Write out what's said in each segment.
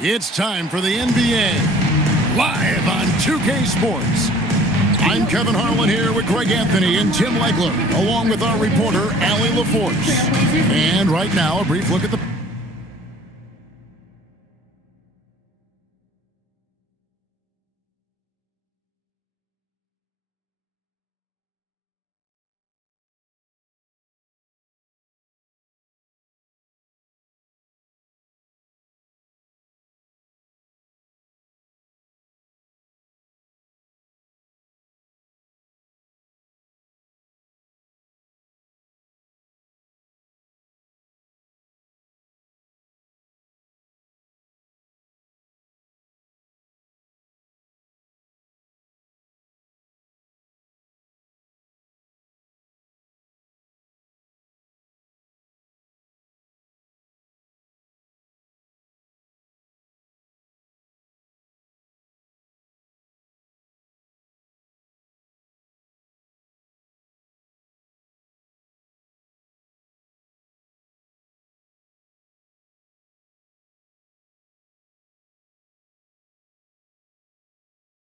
It's time for the NBA, live on 2K Sports. I'm Kevin Harlan here with Greg Anthony and Tim Legler, along with our reporter, Allie LaForce. And right now, a brief look at the...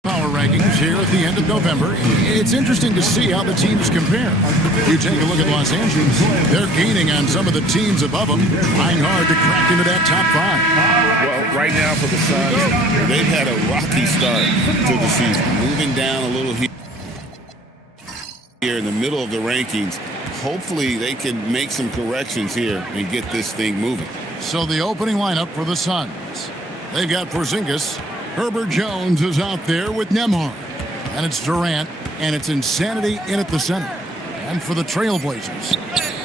Power rankings here at the end of November. It's interesting to see how the teams compare. You take a look at Los Angeles, they're gaining on some of the teams above them, trying hard to crack into that top five. Well, right now for the Suns, they've had a rocky start to the season, moving down a little here in the middle of the rankings. Hopefully they can make some corrections here and get this thing moving. So the opening lineup for the Suns. They've got Porzingis. Herbert Jones is out there with Nembhard. And it's Durant, and it's Insanity in at the center. And for the Trailblazers,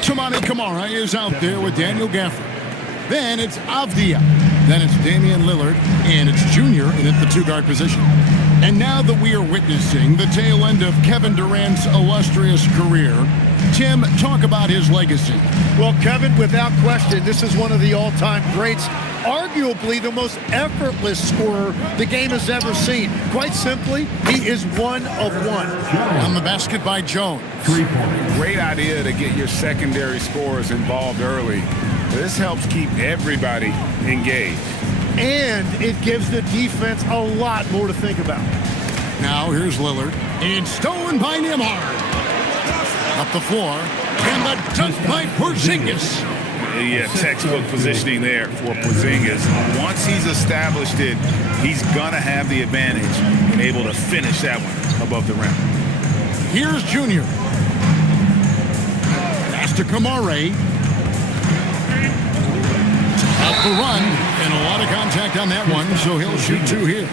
Toumani Camara is out there with Daniel Gafford. Then it's Avdia. Then it's Damian Lillard, and it's Junior in at the two-guard position. And now that we are witnessing the tail end of Kevin Durant's illustrious career, Tim, talk about his legacy. Well, Kevin, without question, this is one of the all-time greats. Arguably the most effortless scorer the game has ever seen. Quite simply, he is one of one. On the basket by Jones. Great idea to get your secondary scorers involved early. This helps keep everybody engaged. And it gives the defense a lot more to think about. Now here's Lillard. It's stolen by Nembhard. Up the floor. And the dunk by Porzingis. Yeah, textbook positioning there for Porzingis. Once he's established it, he's going to have the advantage and able to finish that one above the rim. Here's Junior. Pass to Camara. Up the run, and a lot of contact on that one, so he'll shoot two here.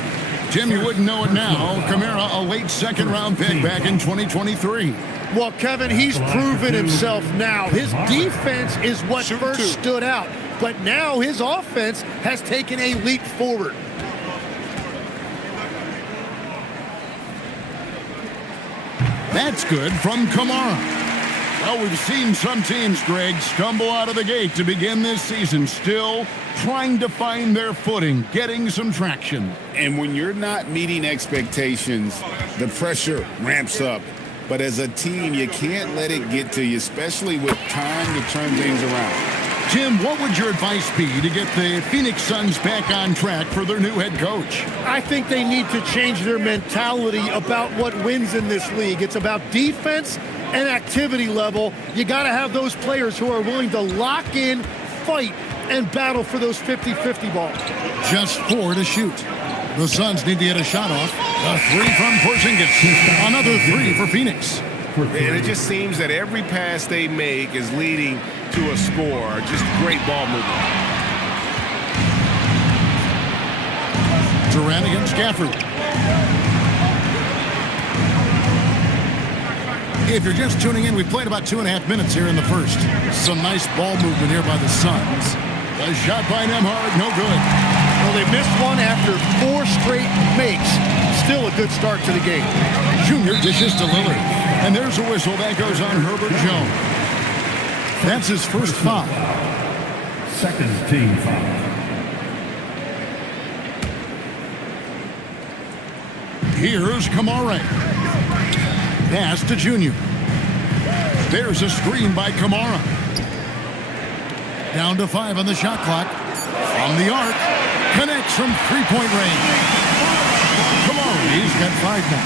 Tim, you wouldn't know it now. Camara, a late second-round pick back in 2023. Well, Kevin, he's proven himself now. His defense is what first stood out, but now his offense has taken a leap forward. That's good from Camara. Well, we've seen some teams, Greg, stumble out of the gate to begin this season, still trying to find their footing, getting some traction. And when you're not meeting expectations, the pressure ramps up. But as a team, you can't let it get to you, especially with time to turn things around. Tim, what would your advice be to get the Phoenix Suns back on track for their new head coach? I think they need to change their mentality about what wins in this league. It's about defense and activity level. You got to have those players who are willing to lock in, fight, and battle for those 50-50 balls. Just 4 to shoot. The Suns need to get a shot off. A 3 from Porzingis. Another 3 for Phoenix. And it just seems that every pass they make is leading to a score. Just great ball movement. Durant against Gafford. If you're just tuning in, we've played about 2.5 minutes here in the first. Some nice ball movement here by the Suns. A shot by Nembhard, no good. Well, they missed one after 4 straight makes. Still a good start to the game. Junior dishes to Lillard. And there's a whistle that goes on Herbert Jones. That's his first foul. Second team foul. Here's Camara. Pass to Junior. There's a screen by Camara. Down to 5 on the shot clock. From the arc, connects from three-point range. Come on, he's got 5 now.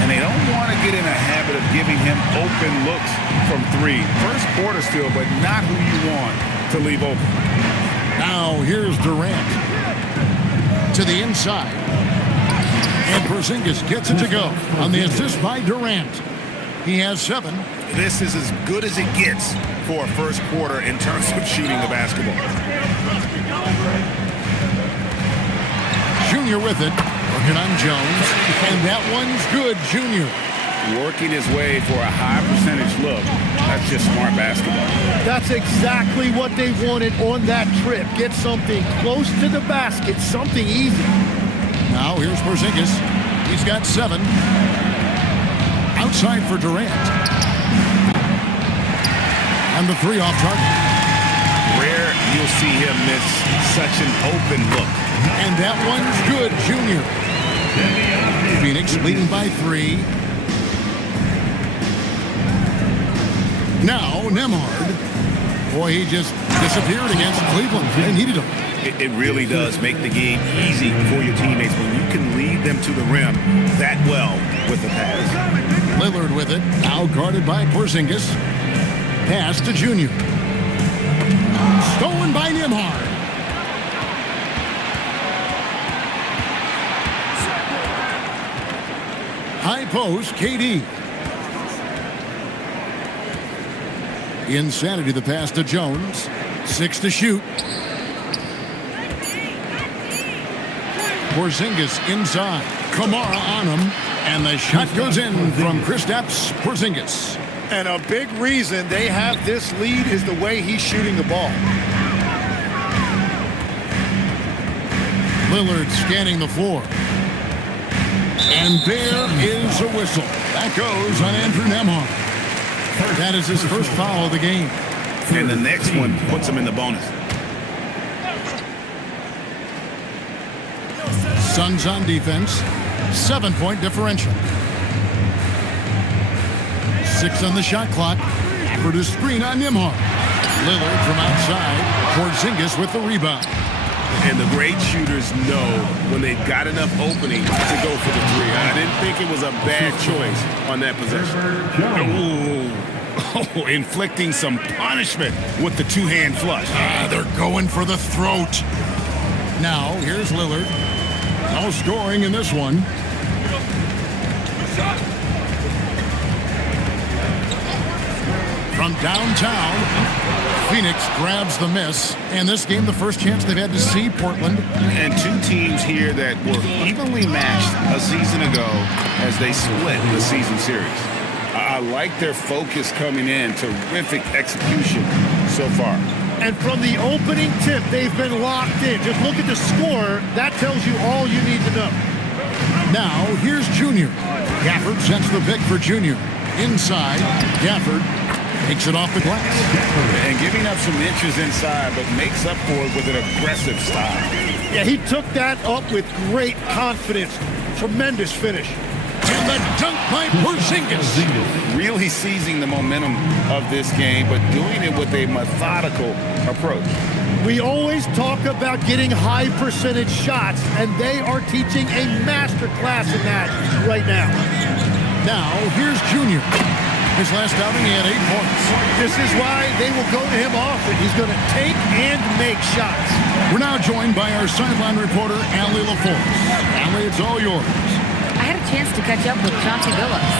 And they don't want to get in a habit of giving him open looks from 3. First quarter still, but not who you want to leave open. Now here's Durant to the inside. And Porzingis gets it to go on the assist by Durant. He has 7. This is as good as it gets for a first quarter in terms of shooting the basketball. Junior with it. Working on Jones. And that one's good, Junior. Working his way for a high percentage look. That's just smart basketball. That's exactly what they wanted on that trip. Get something close to the basket, something easy. Now here's Porzingis. He's got 7. Outside for Durant. And the 3 off target. Rare you'll see him miss such an open look. And that one's good, Junior. Phoenix leading by 3. Now, Nembhard. Boy, he just disappeared against Cleveland. They needed him. It really does make the game easy for your teammates when you can lead them to the rim that well with the pass. Lillard with it. Now guarded by Porzingis. Pass to Junior. Stolen by Nembhard. High post, KD. Insanity, the pass to Jones. 6 to shoot. Porzingis inside. Kamara on him. And the shot goes in from Kristaps Porzingis. And a big reason they have this lead is the way he's shooting the ball. Lillard scanning the floor. And there is a whistle. That goes on Andrew Nembhard. That is his first foul of the game. And the next one puts him in the bonus. Suns on defense. 7-point differential. 6 on the shot clock. For the screen on Nembhard. Lillard from outside. Porzingis with the rebound. And the great shooters know when they've got enough opening to go for the 3. I didn't think it was a bad choice on that possession. Oh, inflicting some punishment with the 2-hand flush. They're going for the throat. Now, here's Lillard. No scoring in this one. From downtown, Phoenix grabs the miss. And this game, the first chance they've had to see Portland. And 2 teams here that were evenly matched a season ago as they split the season series. I like their focus coming in. Terrific execution so far. And from the opening tip, they've been locked in. Just look at the score. That tells you all you need to know. Now, here's Junior. Gafford sends the pick for Junior. Inside, Gafford takes it off the glass. And giving up some inches inside, but makes up for it with an aggressive style. Yeah, he took that up with great confidence. Tremendous finish. And the dunk by Porzingis. Really seizing the momentum of this game, but doing it with a methodical approach. We always talk about getting high percentage shots, and they are teaching a master class in that right now. Now, here's Junior. His last outing, he had 8 points. This is why they will go to him often. He's going to take and make shots. We're now joined by our sideline reporter, Allie LaForce. Allie, it's all yours. I had a chance to catch up with Chauncey Billups.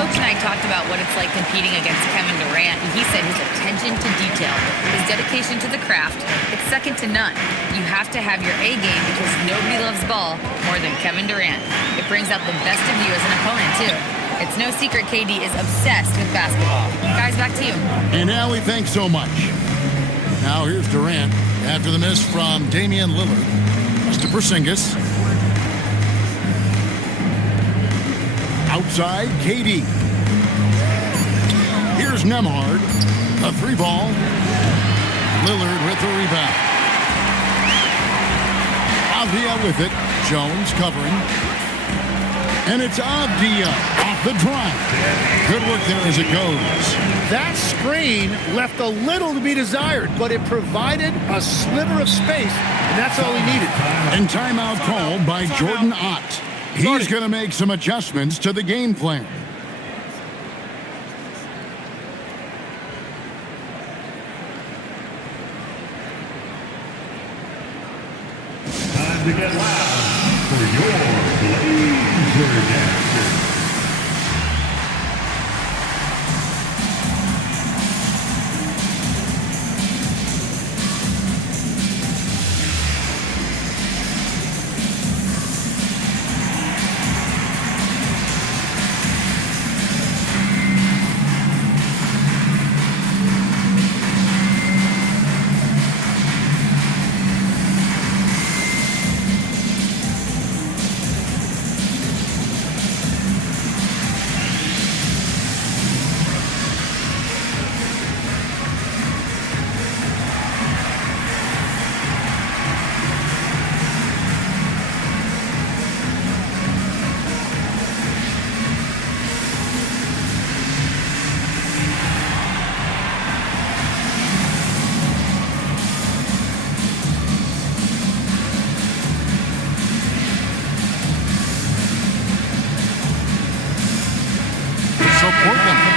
Coach and I talked about what it's like competing against Kevin Durant, and he said his attention to detail, his dedication to the craft, it's second to none. You have to have your A game because nobody loves ball more than Kevin Durant. It brings out the best of you as an opponent, too. It's no secret KD is obsessed with basketball. Guys, back to you. And Allie, thanks so much. Now here's Durant after the miss from Damian Lillard. To Porzingis. Outside, KD. Here's Nembhard. A 3-ball. Lillard with the rebound. Avdia with it. Jones covering. And it's Avdia off The drive. Good work there as it goes. That screen left a little to be desired, but it provided a sliver of space, and that's all he needed. And timeout called by Jordan Ott. He's going to make some adjustments to the game plan. Time to get loud for your Blazer Dancers.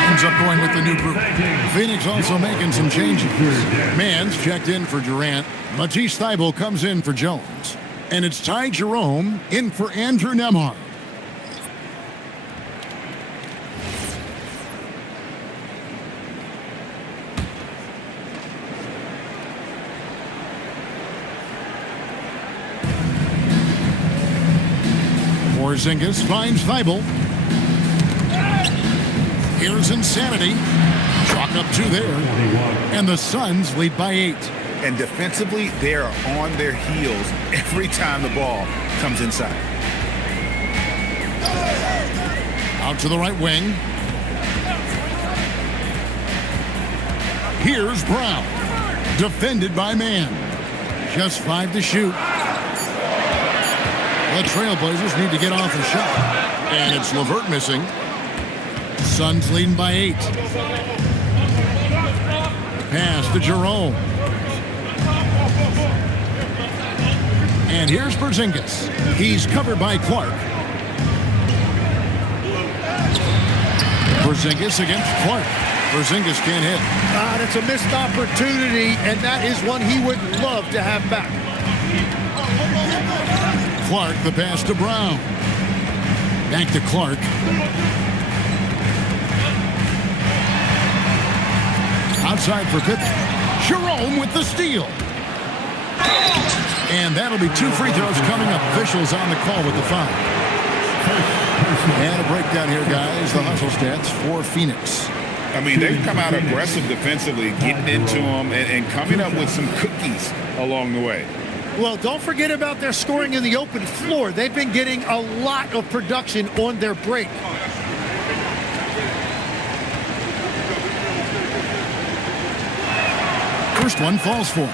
Ends up going with the new group. Phoenix also making some changes. Mans checked in for Durant. Matisse Thybulle comes in for Jones. And it's Ty Jerome in for Andrew Nembhard. Porzingis finds Thybulle. Here's Insanity. Chalk up 2 there. And the Suns lead by 8. And defensively, they are on their heels every time the ball comes inside. Out to the right wing. Here's Brown. Defended by Mann. Just 5 to shoot. The Trailblazers need to get off the shot. And it's LeVert missing. Suns leading by 8. Pass to Jerome. And here's Porzingis. He's covered by Clark. Porzingis against Clark. Porzingis can't hit. That's a missed opportunity, and that is one he would love to have back. Clark, the pass to Brown. Back to Clark. Outside for Pippen. Jerome with the steal. And that'll be 2 free throws coming up. Officials on the call with the foul. And a breakdown here, guys. The hustle stats for Phoenix. I mean, they've come out aggressive defensively, getting into them and coming up with some cookies along the way. Well, don't forget about their scoring in the open floor. They've been getting a lot of production on their break. First one falls for him.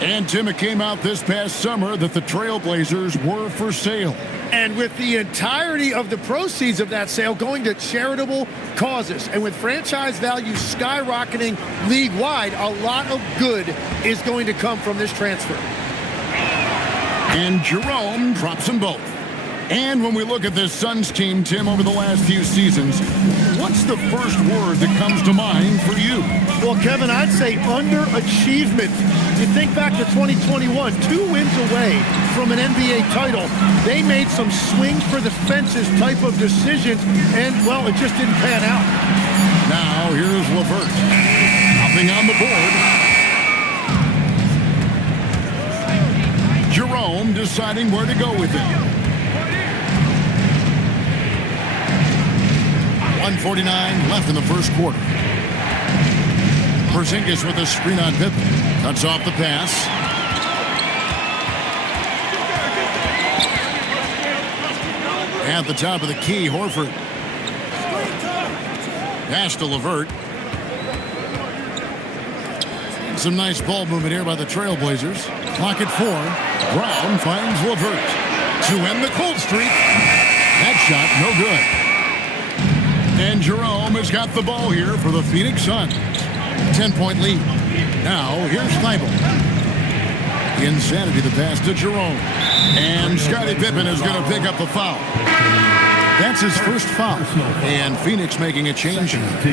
And Tim, it came out this past summer that the Trailblazers were for sale. And with the entirety of the proceeds of that sale going to charitable causes, and with franchise value skyrocketing league-wide, a lot of good is going to come from this transfer. And Jerome drops them both. And when we look at this Suns team, Tim, over the last few seasons, what's the first word that comes to mind for you? Well, Kevin, I'd say underachievement. You think back to 2021, 2 wins away from an NBA title. They made some swings for the fences type of decisions, and, well, it just didn't pan out. Now, here's LeVert. Nothing on the board. Jerome deciding where to go with it. 1:49 left in the first quarter. Porzingis with a screen on Pippen. Cuts off the pass. At the top of the key, Horford. Pass to LeVert. Some nice ball movement here by the Trailblazers. Clock at 4. Brown finds LeVert to end the cold streak. That shot, no good. And Jerome has got the ball here for the Phoenix Suns. 10-point lead. Now, here's Thibault. Insanity the pass to Jerome. And Scottie Pippen is going to pick up the foul. That's his first foul. And Phoenix making a change.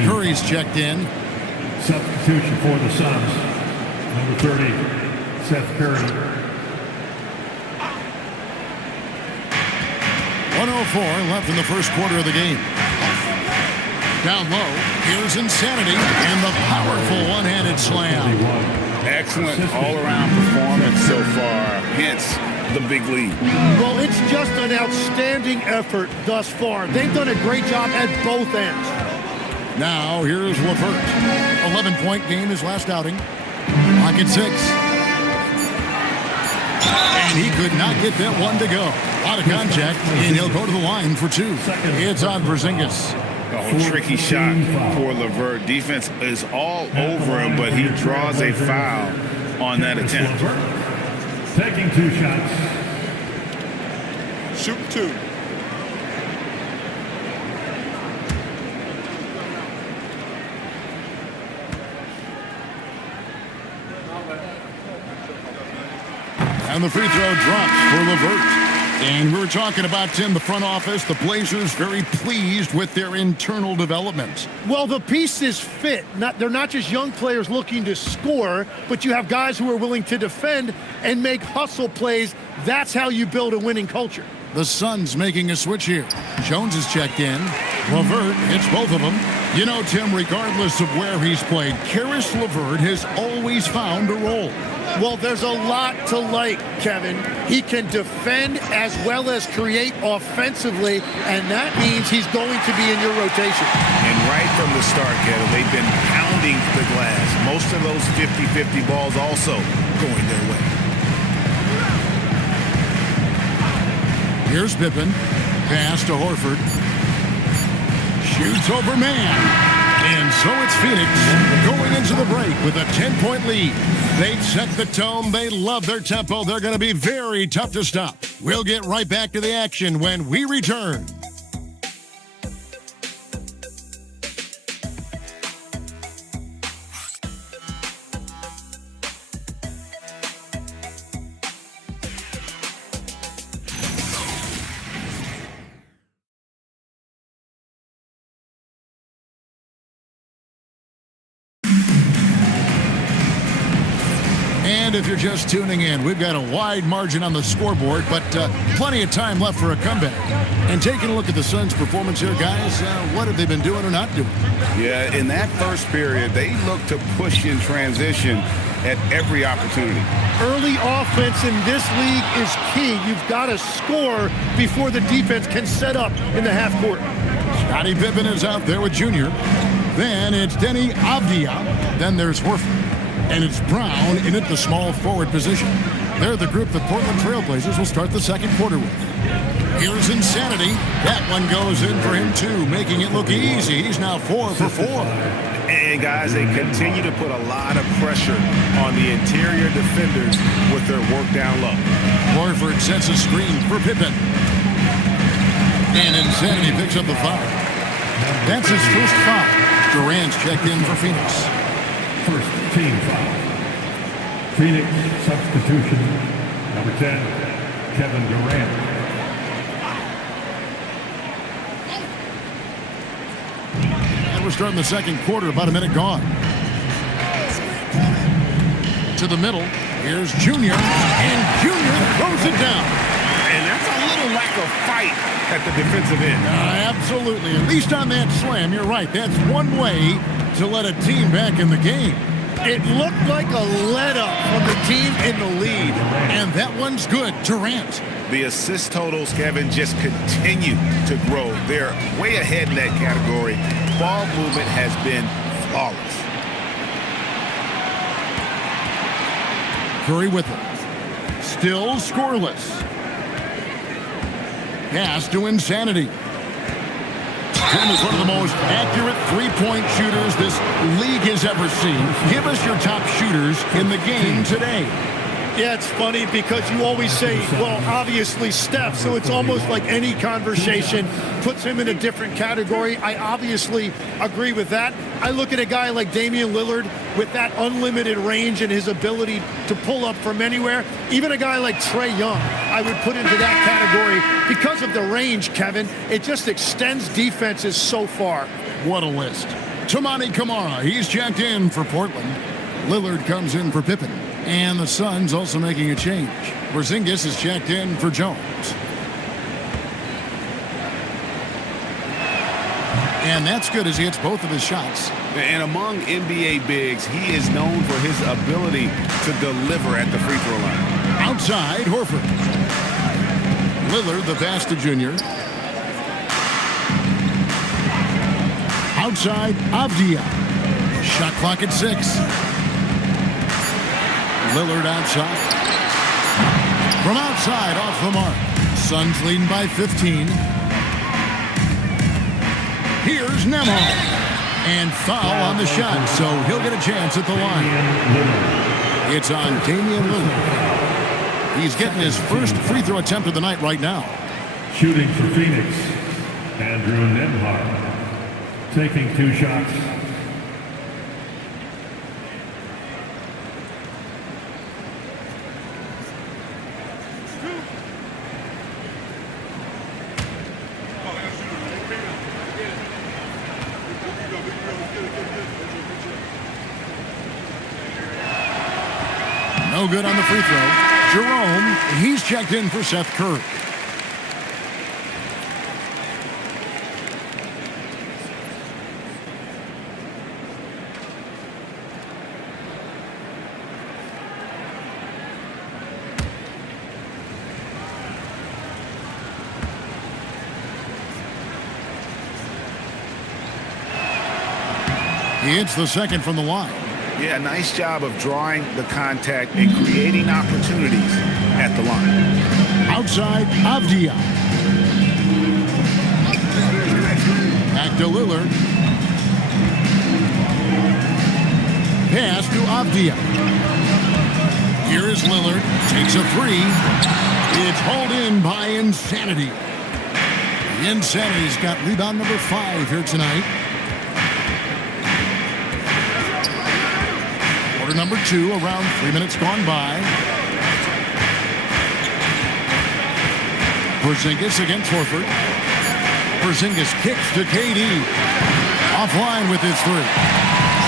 Curry's checked in. Substitution for the Suns. Number 30, Seth Curry. 1:04 left in the first quarter of the game. Down low, here's Insanity and the powerful one-handed slam. Excellent all-around performance so far, hence the big lead. Well, it's just an outstanding effort thus far. They've done a great job at both ends. Now, here's LeVert. 11-point game his last outing. Clock at 6. And he could not get that one to go. Out of contact, and he'll go to the line for 2. It's on Porzingis. Oh, tricky shot for LeVert. Defense is all over him, but he draws a foul on that attempt. Taking 2 shots. Shoot 2. And the free throw drops for LeVert. And we were talking about, Tim, the front office, the Blazers very pleased with their internal development. Well, the pieces fit. They're not just young players looking to score, but you have guys who are willing to defend and make hustle plays. That's how you build a winning culture. The Suns making a switch here. Jones is checked in. LeVert hits both of them. You know, Tim, regardless of where he's played, Karis LeVert has always found a role. Well, there's a lot to like, Kevin. He can defend as well as create offensively, and that means he's going to be in your rotation. And right from the start, Kevin, they've been pounding the glass. Most of those 50-50 balls also going their way. Here's Pippen. Pass to Horford. Shoots over man. And so it's Phoenix going into the break with a 10-point lead. They've set the tone. They love their tempo. They're going to be very tough to stop. We'll get right back to the action when we return. And if you're just tuning in, we've got a wide margin on the scoreboard, but plenty of time left for a comeback. And taking a look at the Suns' performance here, guys, what have they been doing or not doing? Yeah, in that first period, they looked to push in transition at every opportunity. Early offense in this league is key. You've got to score before the defense can set up in the half court. Scottie Pippen is out there with Junior. Then it's Denny Avdia. Then there's Horford. And it's Brown in at the small forward position. They're the group the Portland Trailblazers will start the second quarter with. Here's Insanity. That one goes in for him, too, making it look easy. He's now 4 for 4. And, guys, they continue to put a lot of pressure on the interior defenders with their work down low. Horford sets a screen for Pippen. And Insanity picks up the foul. That's his first foul. Durant's checked in for Phoenix. First team foul. Phoenix substitution. Number 10, Kevin Durant. And we're starting the second quarter, about a minute gone. To the middle, here's Junior, and Junior throws it down. And that's a little lack of fight at the defensive end. Absolutely. At least on that slam, you're right. That's one way to let a team back in the game. It looked like a let-up from the team in the lead. And that one's good. Durant. The assist totals, Kevin, just continue to grow. They're way ahead in that category. Ball movement has been flawless. Curry with it. Still scoreless. Pass to Insanity. Tim is one of the most accurate three-point shooters this league has ever seen. Give us your top shooters in the game today. Yeah, it's funny because you always say, well, obviously Steph, so it's almost like any conversation puts him in a different category. I obviously agree with that. I look at a guy like Damian Lillard with that unlimited range and his ability to pull up from anywhere. Even a guy like Trae Young, I would put into that category because of the range, Kevin. It just extends defenses so far. What a list. Toumani Camara, he's checked in for Portland. Lillard comes in for Pippen. And the Suns also making a change. Porzingis is checked in for Jones. And that's good as he hits both of his shots. And among NBA bigs, he is known for his ability to deliver at the free throw line. Outside, Horford. Lillard, the pass to Junior. Outside, Avdia. Shot clock at 6. Lillard outside. From outside, off the mark. Suns leading by 15. Here's Nembhard. And foul on the shot, so he'll get a chance at the line. It's on Damian Lillard. He's getting his first free throw attempt of the night right now. Shooting for Phoenix, Andrew Nembhard. Taking 2 shots. No good on the free throw. Jerome, he's checked in for Seth Curry. He hits the second from the line. Yeah, nice job of drawing the contact and creating opportunities at the line. Outside, Avdia. Back to Lillard. Pass to Avdia. Here is Lillard. Takes a 3. It's hauled in by Insanity. The Insanity's got rebound number 5 here tonight. Quarter number 2, around 3 minutes gone by. Porzingis against Horford. Porzingis kicks to KD. Offline with his 3.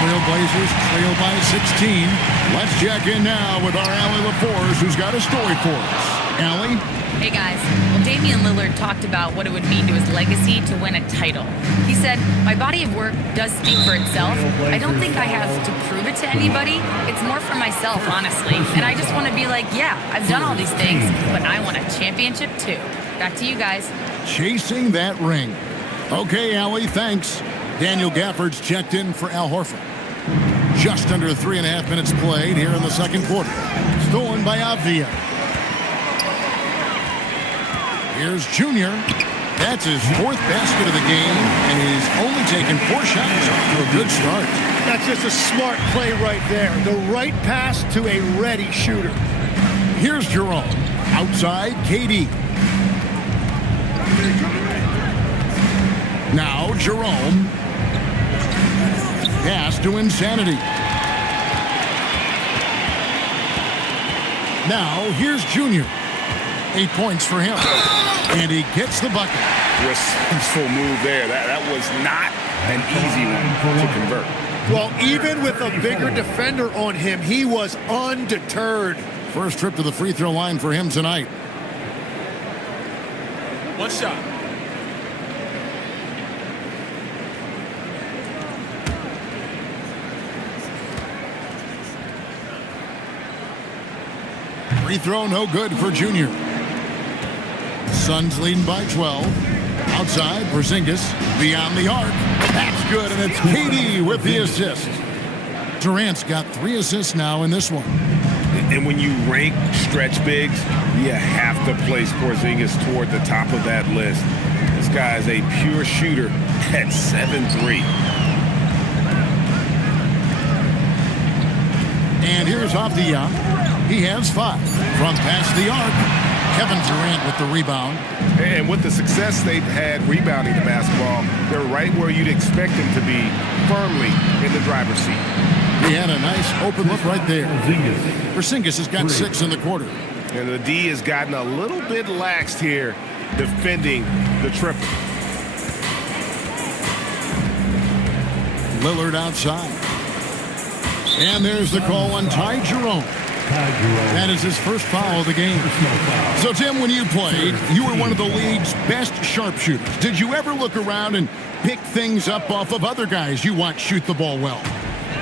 Trailblazers trail by 16. Let's check in now with our Allie LaForce, who's got a story for us. Allie? Hey guys, well, Damian Lillard talked about what it would mean to his legacy to win a title. He said, my body of work does speak for itself. I don't think I have to prove it to anybody. It's more for myself, honestly. And I just want to be like, yeah, I've done all these things, but I want a championship too. Back to you guys. Chasing that ring. Okay, Allie, thanks. Daniel Gafford's checked in for Al Horford. Just under 3.5 minutes played here in the second quarter. Stolen by Avdia. Here's Junior. That's his 4th basket of the game, and he's only taken 4 shots to a good start. That's just a smart play right there. The right pass to a ready shooter. Here's Jerome. Outside, KD. Now Jerome. Pass to Insanity. Now here's Junior. 8 points for him. And he gets the bucket. Resourceful move there. That was not an easy one to convert. Well, even with a bigger defender on him, he was undeterred. First trip to the free throw line for him tonight. One shot. Free throw no good for Junior. Suns leading by 12. Outside, Porzingis beyond the arc. That's good, and it's KD with the assist. Durant's got 3 assists now in this one. And when you rank stretch bigs, you have to place Porzingis toward the top of that list. This guy is a pure shooter at 7'3". And here's Avdia. He has 5. From past the arc, Kevin Durant with the rebound. And with the success they've had rebounding the basketball, they're right where you'd expect them to be, firmly in the driver's seat. He had a nice open look right there. Porzingis has got 6 in the quarter. And the D has gotten a little bit laxed here defending the triple. Lillard outside. And there's the call on Ty Jerome. That is his first foul of the game. So, Tim, when you played, you were one of the league's best sharpshooters. Did you ever look around and pick things up off of other guys you watch shoot the ball well?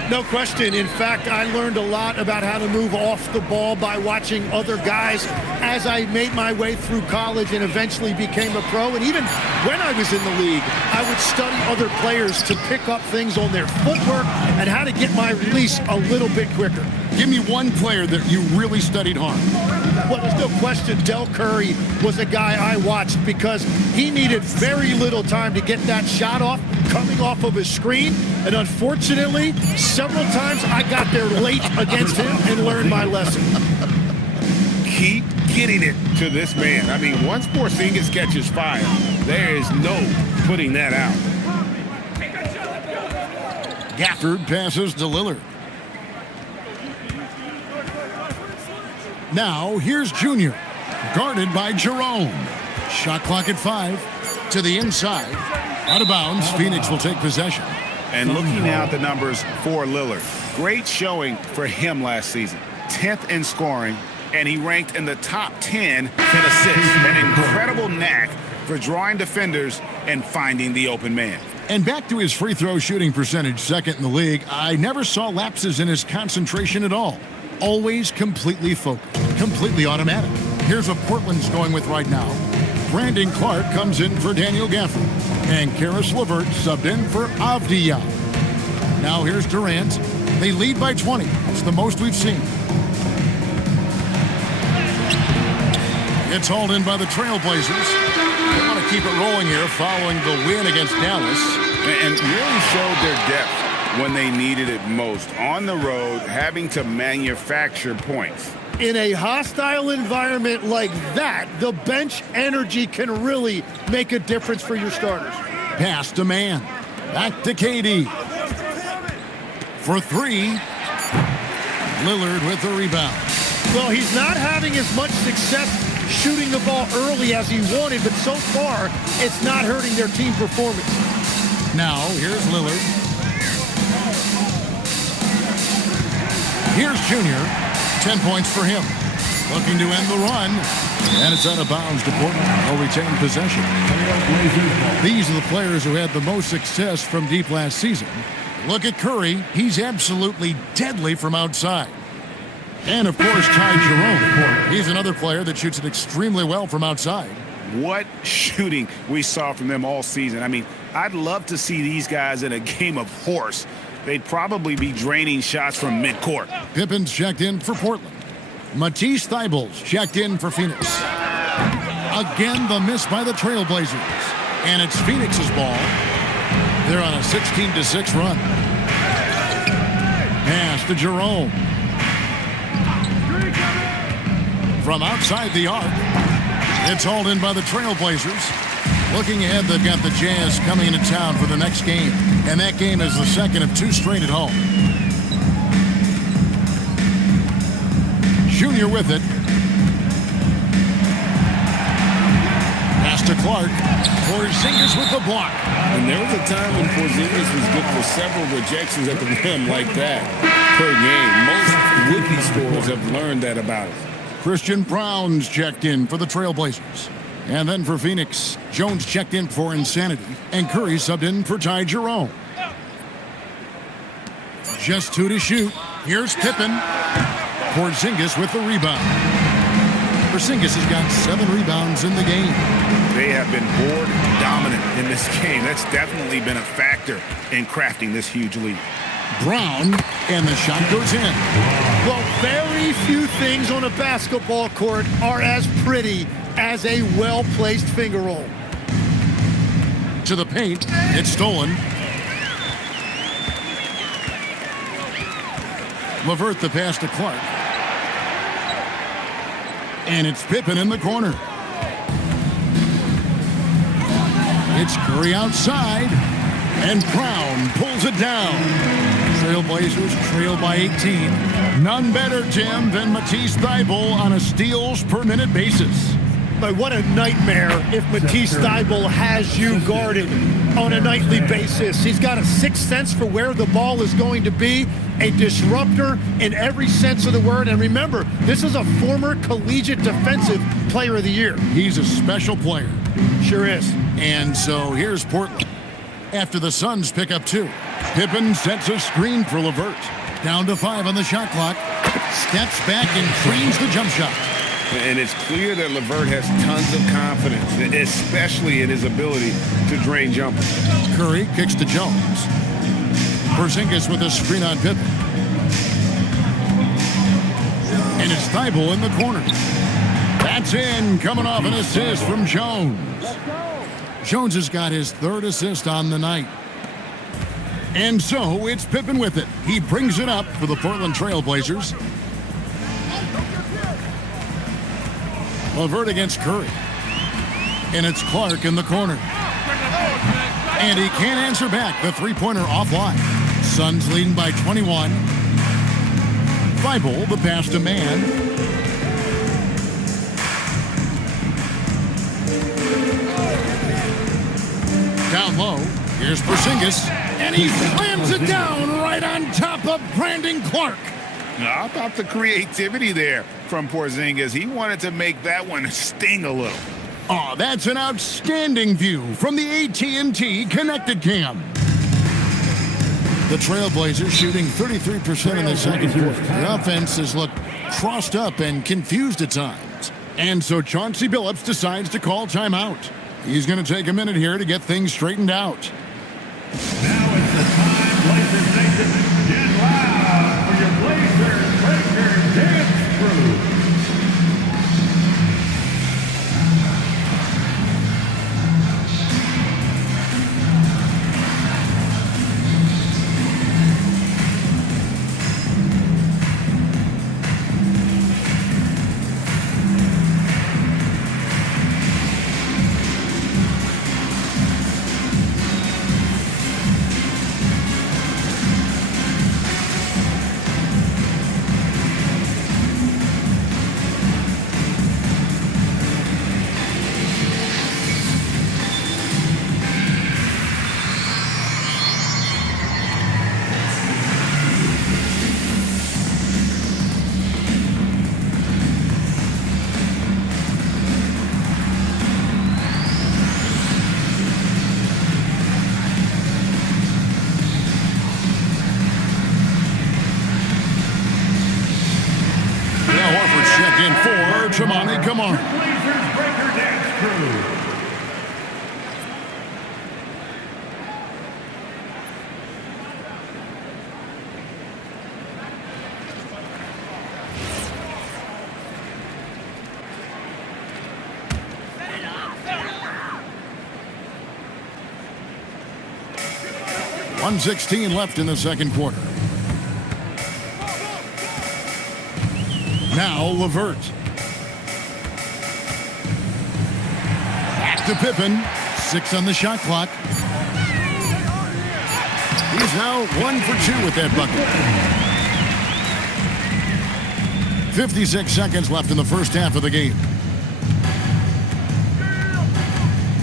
No question. In fact, I learned a lot about how to move off the ball by watching other guys as I made my way through college and eventually became a pro. And even when I was in the league, I would study other players to pick up things on their footwork and how to get my release a little bit quicker. Give me one player that you really studied hard. Well, there's no question Del Curry was a guy I watched because he needed very little time to get that shot off coming off of his screen. And unfortunately, several times I got there late against him and learned my lesson. Keep getting it to this man. I mean, once Porzingis catches fire, there is no putting that out. Gafford passes to Lillard. Now, here's Junior, guarded by Jerome. Shot clock at 5. To the inside. Out of bounds, Phoenix will take possession. And looking now at the numbers for Lillard, great showing for him last season. 10th in scoring, and he ranked in the top 10 in assists. An incredible knack for drawing defenders and finding the open man. And back to his free throw shooting percentage, 2nd in the league, I never saw lapses in his concentration at all. Always completely focused, completely automatic. Here's what Portland's going with right now. Brandon Clark comes in for Daniel Gafford. And Karis LeVert subbed in for Avdija. Now here's Durant. They lead by 20. It's the most we've seen. It's hauled in by the Trailblazers. They want to keep it rolling here following the win against Dallas. And really showed their depth when they needed it most. On the road, having to manufacture points. In a hostile environment like that, the bench energy can really make a difference for your starters. Pass to man. Back to KD. For 3. Lillard with the rebound. Well, he's not having as much success shooting the ball early as he wanted, but so far, it's not hurting their team performance. Now, here's Lillard. Here's Junior. 10 points for him. Looking to end the run. And it's out of bounds to Portland. They'll retain possession. These are the players who had the most success from deep last season. Look at Curry. He's absolutely deadly from outside. And, of course, Ty Jerome. He's another player that shoots it extremely well from outside. What shooting we saw from them all season. I mean, I'd love to see these guys in a game of horse. They'd probably be draining shots from midcourt. Pippen's checked in for Portland. Matisse Thybulle's checked in for Phoenix. Again, the miss by the Trailblazers. And it's Phoenix's ball. They're on a 16-6 run. Pass to Jerome. From outside the arc. It's hauled in by the Trailblazers. Looking ahead, they've got the Jazz coming into town for the next game. And that game is the second of 2 straight at home. Junior with it. Pass to Clark. Porzingis with the block. And there was a time when Porzingis was good for several rejections at the rim like that per game. Most would-be scorers have learned that about him. Christian Brown's checked in for the Trailblazers. And then for Phoenix, Jones checked in for Insanity. And Curry subbed in for Ty Jerome. Just 2 to shoot. Here's Pippen. Porzingis with the rebound. Porzingis has got 7 rebounds in the game. They have been board dominant in this game. That's definitely been a factor in crafting this huge lead. Brown, and the shot goes in. Well, very few things on a basketball court are as pretty as a well-placed finger roll. To the paint, it's stolen. LeVert the pass to Clark. And it's Pippen in the corner. It's Curry outside. And Brown pulls it down. Trailblazers trail by 18. None better, Tim, than Matisse Thybulle on a steals per minute basis. But what a nightmare if Matisse Thybulle has you guarded on a nightly basis. He's got a sixth sense for where the ball is going to be, a disruptor in every sense of the word. And remember, this is a former collegiate defensive player of the year. He's a special player. Sure is. And so here's Portland. After the Suns pick up 2. Pippen sets a screen for LeVert. Down to 5 on the shot clock. Steps back and trains the jump shot. And it's clear that LeVert has tons of confidence, especially in his ability to drain jumpers. Curry kicks to Jones. Porzingis with a screen on Pippen. And it's Thybulle in the corner. That's in, coming off an assist from Jones. Jones has got his 3rd assist on the night. And so it's Pippen with it. He brings it up for the Portland Trailblazers. LeVert against Curry. And it's Clark in the corner. And he can't answer back. The three-pointer offline. Suns leading by 21. Thybulle, the pass to man. Down low. Here's Porzingis. And he slams it down right on top of Brandon Clark. How about the creativity there from Porzingis? He wanted to make that one sting a little. Oh, that's an outstanding view from the AT&T Connected Cam. The Trailblazers shooting 33% in the second quarter. The offense has looked crossed up and confused at times. And so Chauncey Billups decides to call timeout. He's going to take a minute here to get things straightened out. Now it's the time, Blazers Nation. Get loud for your Blazers Breaker Dance Crew. Shimani, come on. Blazers Breaker Dance Crew. .116 left in the second quarter. Now LeVert. Back to Pippen. 6 on the shot clock. He's now 1 for 2 with that bucket. 56 seconds left in the first half of the game.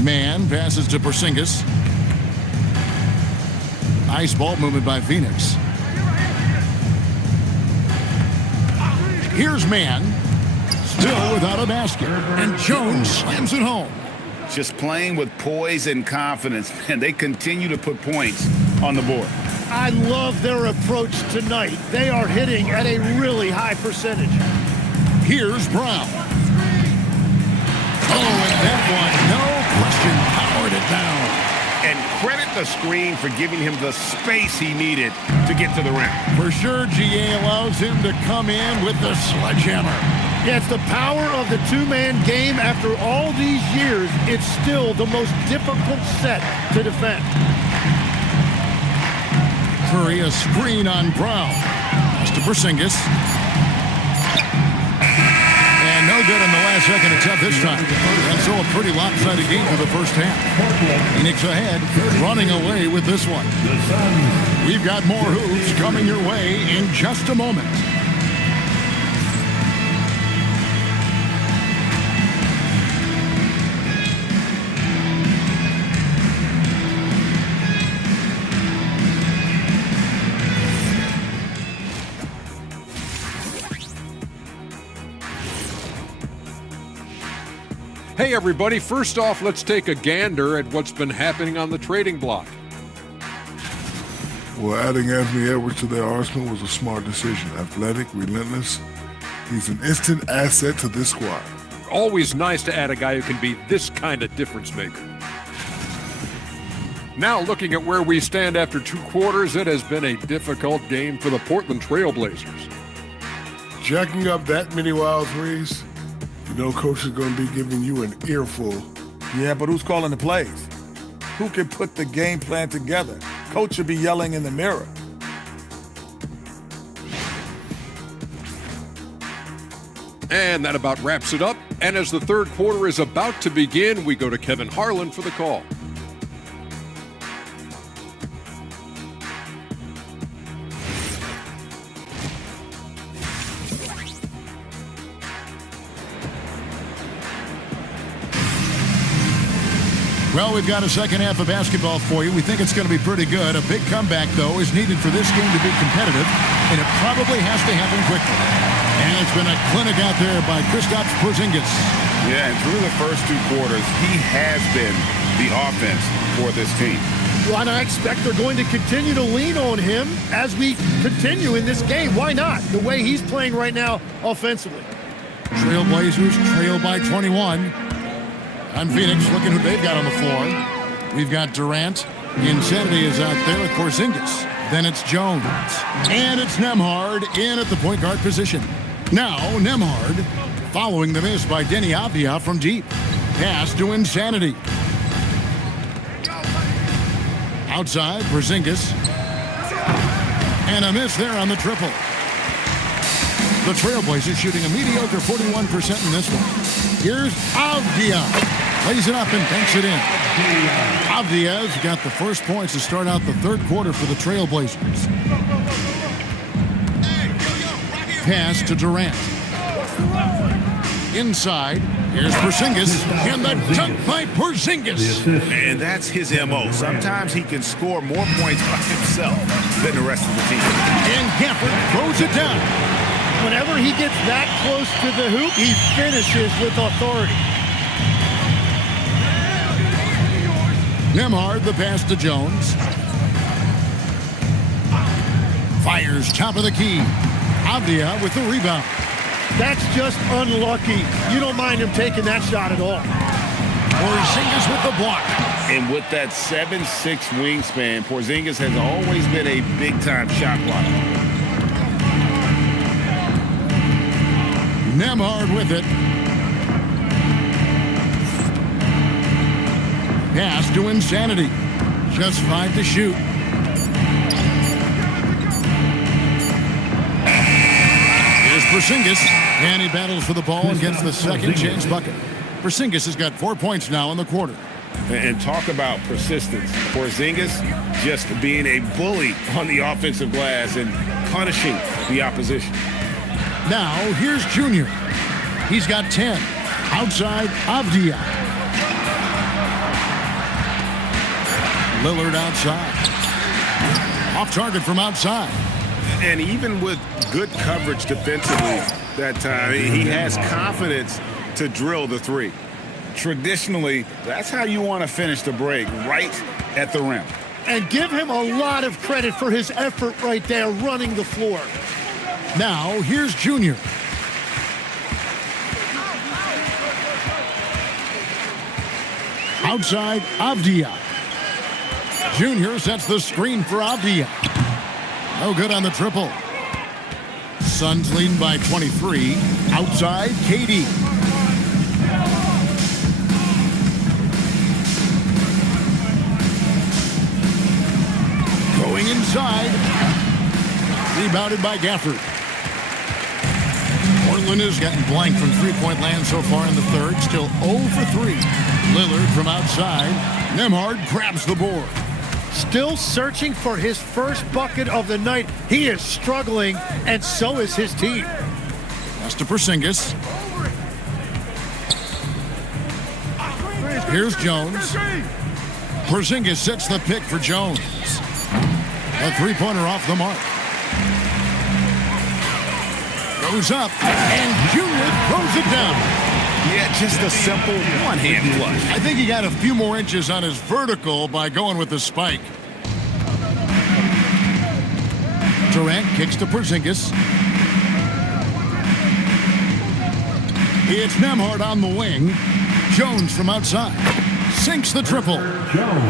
Man passes to Porzingis. Nice ball movement by Phoenix. Here's Man, still without a basket, and Jones slams it home. Just playing with poise and confidence, and they continue to put points on the board. I love their approach tonight. They are hitting at a really high percentage. Here's Brown. Oh, and that one, no question, powered it down. And credit the screen for giving him the space he needed to get to the rim. For sure, GA allows him to come in with the sledgehammer. Yeah, it's the power of the two-man game. After all these years, it's still the most difficult set to defend. Curry, a screen on Brown. Pass to Porzingis. And no No good on the last second attempt this time. And so a pretty lopsided game for the first half. Phoenix ahead, running away with this one. We've got more hoops coming your way in just a moment. Hey everybody, first off, let's take a gander at what's been happening on the trading block. Well, adding Anthony Edwards to their arsenal was a smart decision. Athletic, relentless. He's an instant asset to this squad. Always nice to add a guy who can be this kind of difference maker. Now looking at where we stand after 2 quarters, it has been a difficult game for the Portland Trailblazers. Jacking up that many wild threes, you know Coach is going to be giving you an earful. Yeah, but who's calling the plays? Who can put the game plan together? Coach should be yelling in the mirror. And that about wraps it up. And as the third quarter is about to begin, we go to Kevin Harlan for the call. Well, we've got a second half of basketball for you. We think it's going to be pretty good. A big comeback, though, is needed for this game to be competitive, and it probably has to happen quickly. And it's been a clinic out there by Kristaps Porzingis. Yeah, and through the first 2 quarters, he has been the offense for this team. Well, and I expect they're going to continue to lean on him as we continue in this game. Why not? The way he's playing right now offensively. Trailblazers trail by 21. And Phoenix looking who they've got on the floor. We've got Durant. Insanity is out there with Porzingis. Then it's Jones. And it's Nembhard in at the point guard position. Now Nembhard following the miss by Denny Avdia from deep. Pass to Insanity. Outside, Porzingis. And a miss there on the triple. The Trailblazers shooting a mediocre 41% in this one. Here's Avdia. Lays it up and banks it in. Avdia's got the first points to start out the third quarter for the Trailblazers. Pass to Durant. Inside, here's Porzingis, and the dunk by Porzingis. And that's his MO. Sometimes he can score more points by himself than the rest of the team. And Gafford throws it down. Whenever he gets that close to the hoop, he finishes with authority. Nembhard, the pass to Jones. Fires top of the key. Avdia with the rebound. That's just unlucky. You don't mind him taking that shot at all. Porzingis with the block. And with that 7'6" wingspan, Porzingis has always been a big-time shot blocker. Nembhard with it. Pass to Insanity. Just 5 to shoot. Here's Porzingis, and he battles for the ball and gets the second chance bucket. Porzingis has got 4 points now in the quarter. And talk about persistence. Porzingis just being a bully on the offensive glass and punishing the opposition. Now, here's Junior. He's got 10. Outside, Avdia. Lillard outside. Off target from outside. And even with good coverage defensively that time, he has confidence to drill the three. Traditionally, that's how you want to finish the break, right at the rim. And give him a lot of credit for his effort right there running the floor. Now, here's Junior. Outside, Avdia. Junior sets the screen for Avdia. No good on the triple. Suns leading by 23. Outside, KD. Going inside. Rebounded by Gafford. Portland is getting blanked from three-point land so far in the third. Still 0 for 3. Lillard from outside. Nembhard grabs the board. Still searching for his first bucket of the night. He is struggling, and so is his team. Pass to Porzingis. Here's Jones. Porzingis sets the pick for Jones. A three-pointer off the mark. Goes up, and Junior throws it down. Yeah, just a simple one-hand flush. I think he got a few more inches on his vertical by going with the spike. Durant kicks to Porzingis. It's Nembhard on the wing. Jones from outside. Sinks the triple.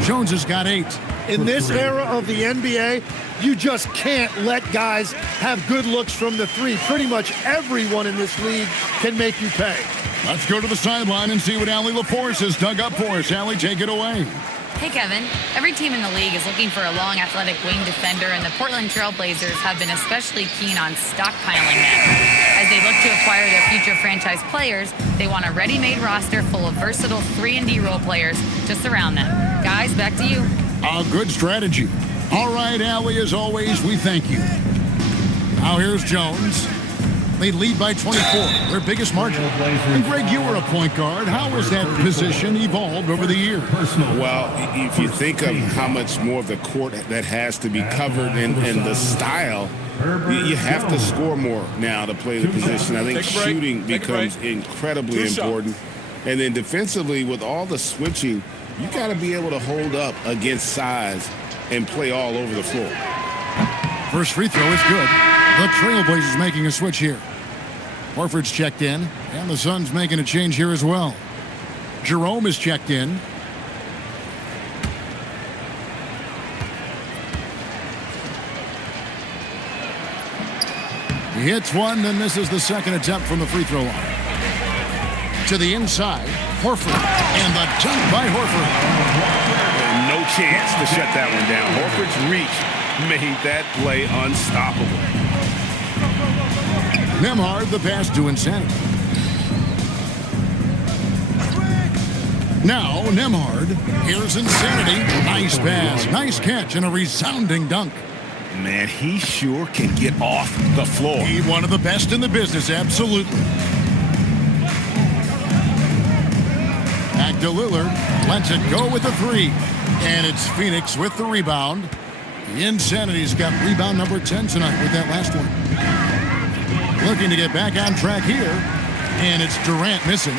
Jones has got 8. In this era of the NBA, you just can't let guys have good looks from the three. Pretty much everyone in this league can make you pay. Let's go to the sideline and see what Allie LaForce has dug up for us. Allie, take it away. Hey, Kevin. Every team in the league is looking for a long, athletic wing defender, and the Portland Trailblazers have been especially keen on stockpiling them. As they look to acquire their future franchise players, they want a ready-made roster full of versatile 3-and-D role players to surround them. Guys, back to you. A good strategy. All right, Allie, as always, we thank you. Now here's Jones. They lead by 24, their biggest margin. And Greg, you were a point guard. How has that position evolved over the years? Well, if you think of how much more of the court that has to be covered and the style, you have to score more now to play the position. I think shooting becomes incredibly important. And then defensively, with all the switching, you got to be able to hold up against size and play all over the floor. First free throw is good. The Trailblazers making a switch here. Horford's checked in, and the Suns making a change here as well. Jerome is checked in. He hits one, and this is the second attempt from the free throw line. To the inside, Horford, and the dunk by Horford. No chance to shut that one down. Horford's reach made that play unstoppable. Nembhard, the pass to Insanity. Now, Nembhard. Here's Insanity. Nice pass, nice catch, and a resounding dunk. Man, he sure can get off the floor. He's one of the best in the business, absolutely. Back to Lillard. Lets it go with the 3. And it's Phoenix with the rebound. The Insanity's got rebound number 10 tonight with that last one. Looking to get back on track here. And it's Durant missing.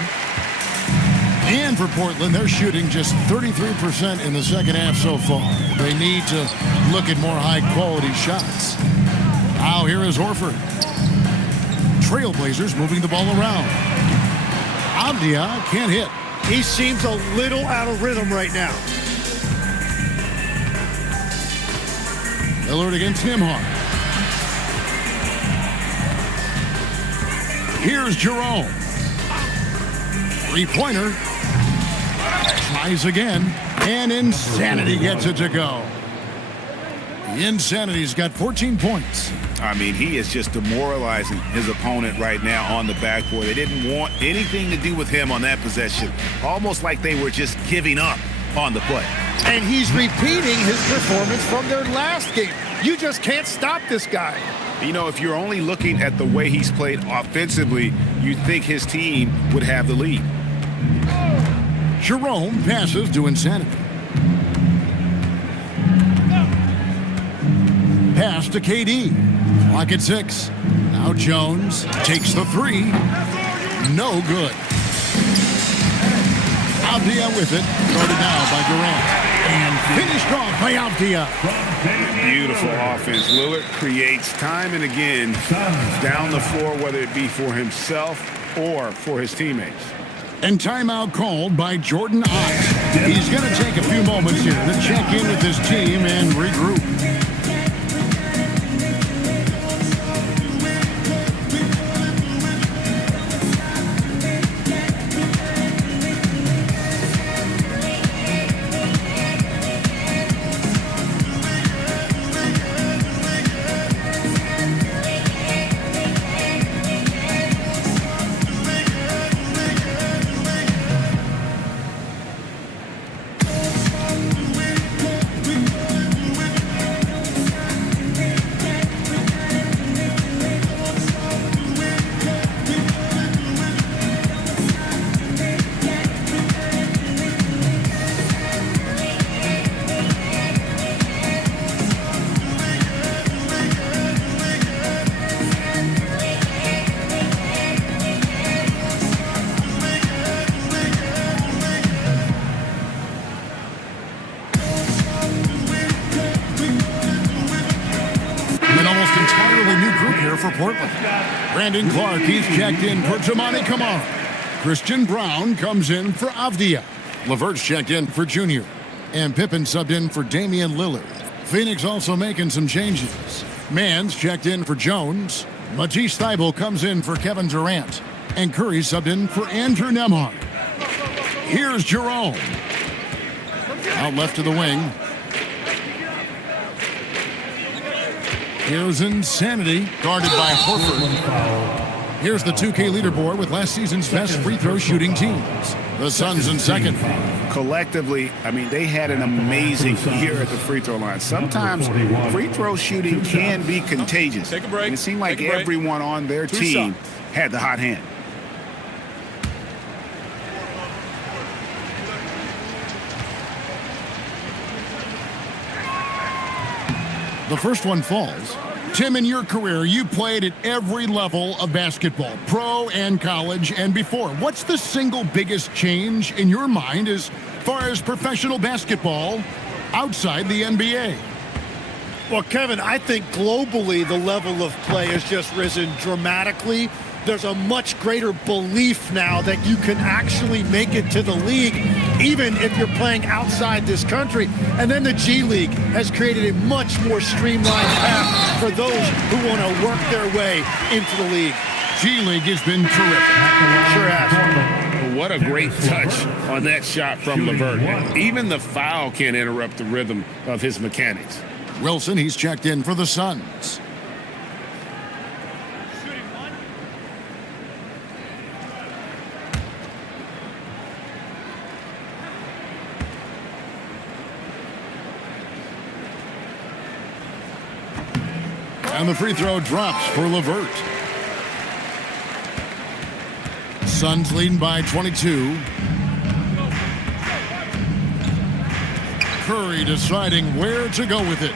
And for Portland, they're shooting just 33% in the second half so far. They need to look at more high-quality shots. Now here is Horford. Trailblazers moving the ball around. Avdia can't hit. He seems a little out of rhythm right now. Lillard against Nembhard. Here's Jerome. Three-pointer. Tries again. And Insanity gets it to go. The Insanity's got 14 points. I mean, he is just demoralizing his opponent right now on the backboard. They didn't want anything to do with him on that possession. Almost like they were just giving up on the play. And he's repeating his performance from their last game. You just can't stop this guy. You know, if you're only looking at the way he's played offensively, you'd think his team would have the lead. Jerome passes to Insanity. Pass to KD. Clock at 6. Now Jones takes the 3. No good. Avdia with it. Guarded now by Durant. And finished off by Avdia. Beautiful offense. Lillard creates time and again down the floor, whether it be for himself or for his teammates. And timeout called by Jordan Ott. He's going to take a few moments here to check in with his team and regroup. fairly new group here for Portland. Brandon Clark, he's checked in for Tamani Kamara. Christian Brown comes in for Avdia. LeVert's checked in for Junior. And Pippen subbed in for Damian Lillard. Phoenix also making some changes. Mann's checked in for Jones. Matisse Thybulle comes in for Kevin Durant. And Curry subbed in for Andrew Nembhard. Here's Jerome. Out left to the wing. Here's Insanity, guarded by Horford. Here's the 2K leaderboard with last season's best free throw shooting teams. The Suns in second. Collectively, I mean, they had an amazing year at the free throw line. Sometimes free throw shooting can be contagious. Take a break. And it seemed like everyone on their team had the hot hand. The first one falls. Tim, in your career, you played at every level of basketball, pro and college and before. What's the single biggest change in your mind as far as professional basketball outside the NBA? Well, Kevin, I think globally the level of play has just risen dramatically. There's a much greater belief now that you can actually make it to the league, even if you're playing outside this country. And then the G League has created a much more streamlined path for those who want to work their way into the league. G League has been terrific. Sure has. What a great touch on that shot from LeVert. Even the foul can't interrupt the rhythm of his mechanics. Wilson, he's checked in for the Suns. And the free throw drops for LeVert. Suns leading by 22. Curry deciding where to go with it.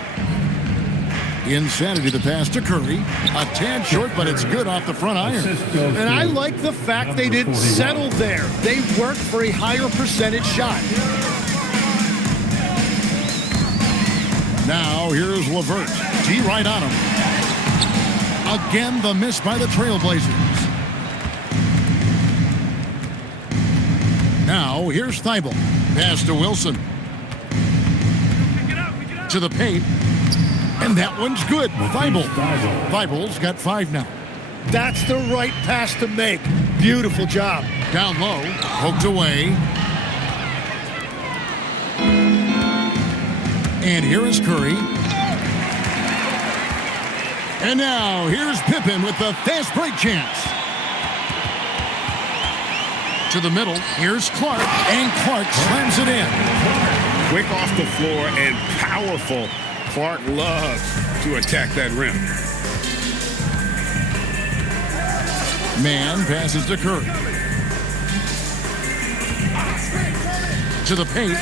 Insanity the pass to Curry. A tad short, but it's good off the front iron. And I like the fact they didn't settle there. They worked for a higher percentage shot. Now here's LeVert. G right on him. Again, the miss by the Trailblazers. Now here's Thybulle. Pass to Wilson. To the paint. And that one's good. Thybulle's got 5 now. That's the right pass to make. Beautiful job. Down low. Poked away. And here is Curry. And now here's Pippen with the fast break chance. To the middle. Here's Clark. And Clark slams it in. Quick off the floor and powerful. Clark loves to attack that rim. Man passes to Curry. To the paint.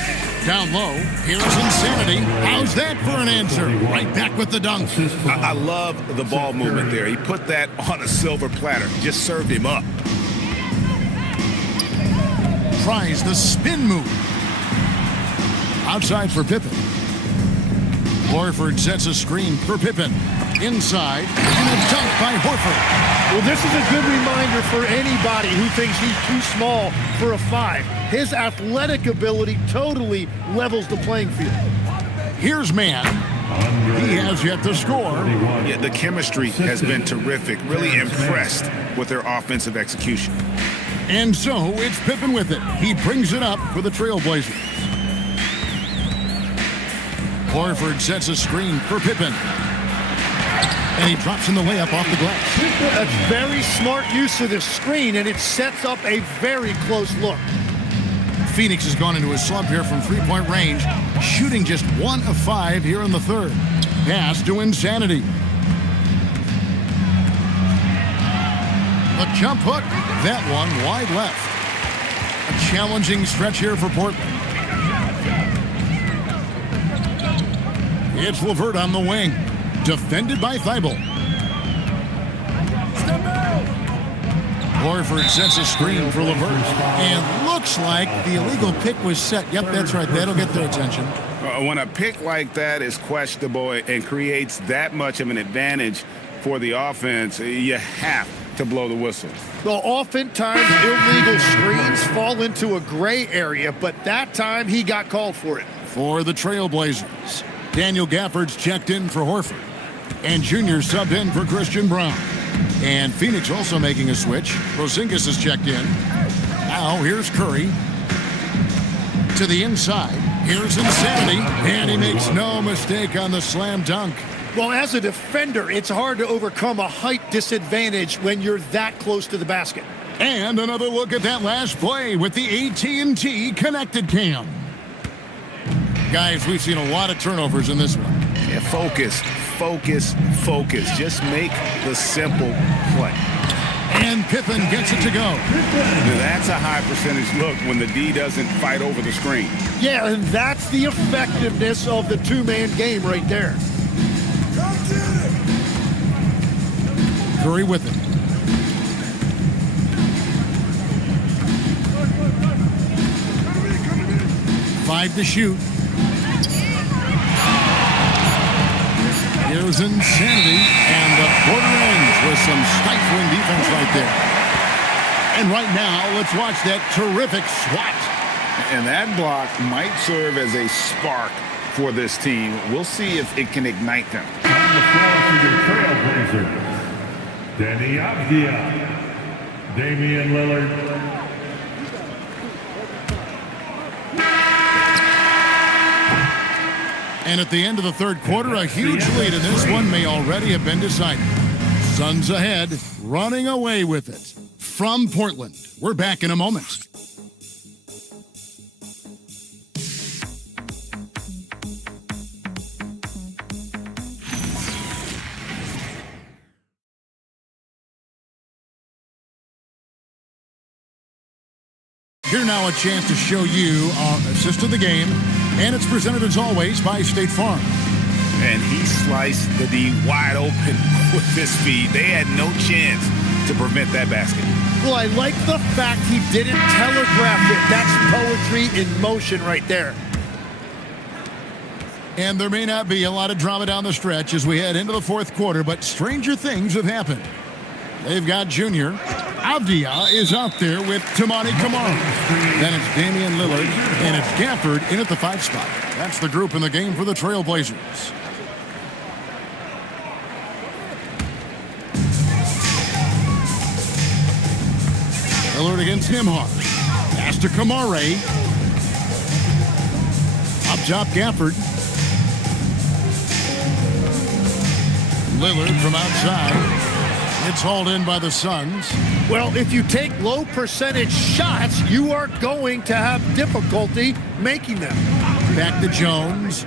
Down low. Here's Insanity. How's that for an answer? Right back with the dunk. I love the ball movement there. He put that on a silver platter. Just served him up. Tries the spin move. Outside for Pippen. Horford sets a screen for Pippen. Inside, and a dunk by Horford. Well, this is a good reminder for anybody who thinks he's too small for a 5. His athletic ability totally levels the playing field. Here's Man. He has yet to score. Yeah, the chemistry has been terrific. Really impressed with their offensive execution. And so it's Pippen with it. He brings it up for the Trailblazers. Horford sets a screen for Pippen. And he drops in the layup off the glass. That's very smart use of the screen, and it sets up a very close look. Phoenix has gone into a slump here from three-point range, shooting just 1 of 5 here in the third. Pass to Insanity. The jump hook, that one wide left. A challenging stretch here for Portland. It's LeVert on the wing, defended by Thybulle. Horford sets a screen for LeVert, and looks like the illegal pick was set. Yep, that's right. That'll get their attention. When a pick like that is questionable and creates that much of an advantage for the offense, you have to blow the whistle. Well, oftentimes illegal screens fall into a gray area, but that time he got called for it. For the Trailblazers, Daniel Gafford's checked in for Horford. And Junior subbed in for Christian Brown. And Phoenix also making a switch. Porzingis is checked in. Now here's Curry. To the inside. Here's Insanity. And he makes no mistake on the slam dunk. Well, as a defender, it's hard to overcome a height disadvantage when you're that close to the basket. And another look at that last play with the AT&T connected cam. Guys, we've seen a lot of turnovers in this one. Yeah, focus. Just make the simple play. And Pippen gets it to go. That's a high percentage look when the D doesn't fight over the screen. Yeah, and that's the effectiveness of the two-man game right there. Curry with it. Five to shoot. Here's Insanity, and the quarter ends with some stifling defense right there. And right now, let's watch that terrific swat. And that block might serve as a spark for this team. We'll see if it can ignite them. On the floor for your Trailblazers, Danny Avdia, Damian Lillard. And at the end of the third quarter, a huge lead in this one may already have been decided. Suns ahead, running away with it. From Portland, we're back in a moment. Here now a chance to show you our assist of the game, and it's presented as always by State Farm. And he sliced the D wide open with his speed. They had no chance to prevent that basket. Well, I like the fact he didn't telegraph it. That's poetry in motion right there. And there may not be a lot of drama down the stretch as we head into the fourth quarter, but stranger things have happened. They've got Junior. Avdia is out there with Tamani Kamara. Then it's Damian Lillard, and it's Gafford in at the 5 spot. That's the group in the game for the Trailblazers. Lillard against Nembhard. Pass to Kamara. Up top, Gafford. Lillard from outside. It's hauled in by the Suns. Well, if you take low percentage shots, you are going to have difficulty making them. Back to Jones.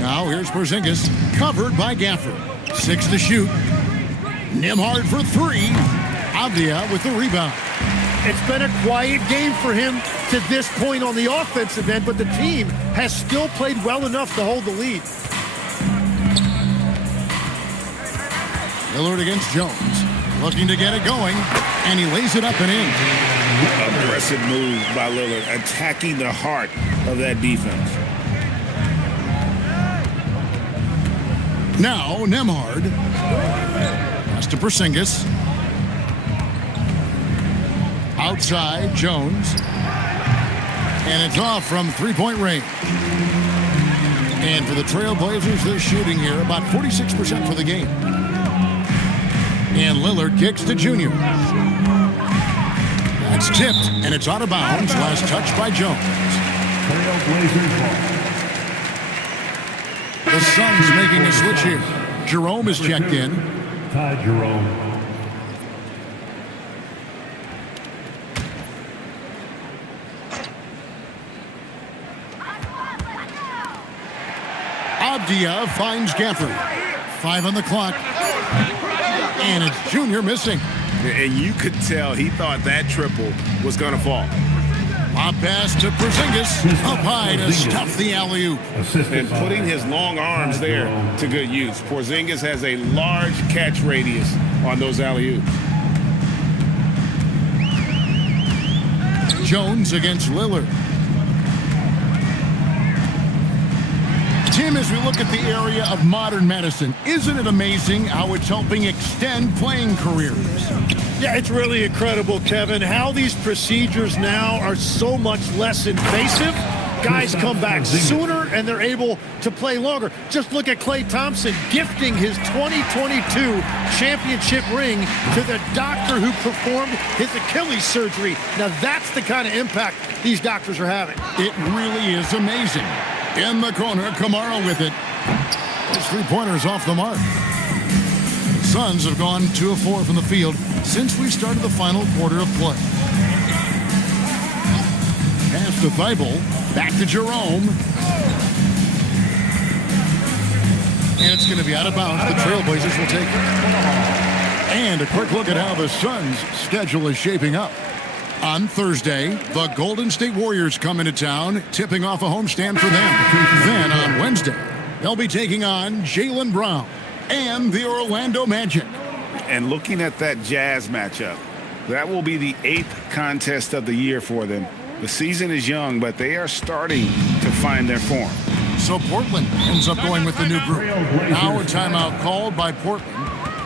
Now here's Porzingis, covered by Gafford. 6 to shoot. Nembhard for 3. Avdia with the rebound. It's been a quiet game for him to this point on the offensive end, but the team has still played well enough to hold the lead. Lillard against Jones, looking to get it going, and he lays it up and in. Aggressive move by Lillard, attacking the heart of that defense. Now Nembhard. Pass to Porzingis. Outside, Jones. And it's off from three-point range. And for the Trailblazers, they're shooting here about 46% for the game. And Lillard kicks to Junior. That's tipped, and it's out of bounds. Last touch by Jones. The Suns making a switch here. Jerome is checked in. Ty Jerome. Avdia finds Gafford. 5 on the clock. And it's Junior missing. And you could tell he thought that triple was going to fall. Pop pass to Porzingis. Up high to stuff the alley-oop. And putting his long arms there to good use. Porzingis has a large catch radius on those alley-oops. Jones against Lillard. Tim, as we look at the area of modern medicine, isn't it amazing how it's helping extend playing careers? Yeah, it's really incredible, Kevin, how these procedures now are so much less invasive. Guys come back sooner and they're able to play longer. Just look at Klay Thompson gifting his 2022 championship ring to the doctor who performed his Achilles surgery. Now that's the kind of impact these doctors are having. It really is amazing. In the corner, Kamara with it. His three-pointer's off the mark. Suns have gone 2 of 4 from the field since we started the final quarter of play. Pass to Thibault. Back to Jerome. And it's going to be out of bounds. The Trailblazers will take it. And a quick look at how the Suns' schedule is shaping up. On Thursday, the Golden State Warriors come into town, tipping off a homestand for them. Then on Wednesday, they'll be taking on Jaylen Brown and the Orlando Magic. And looking at that Jazz matchup, that will be the 8th contest of the year for them. The season is young, but they are starting to find their form. So Portland ends up going with the new group. Now a timeout called by Portland.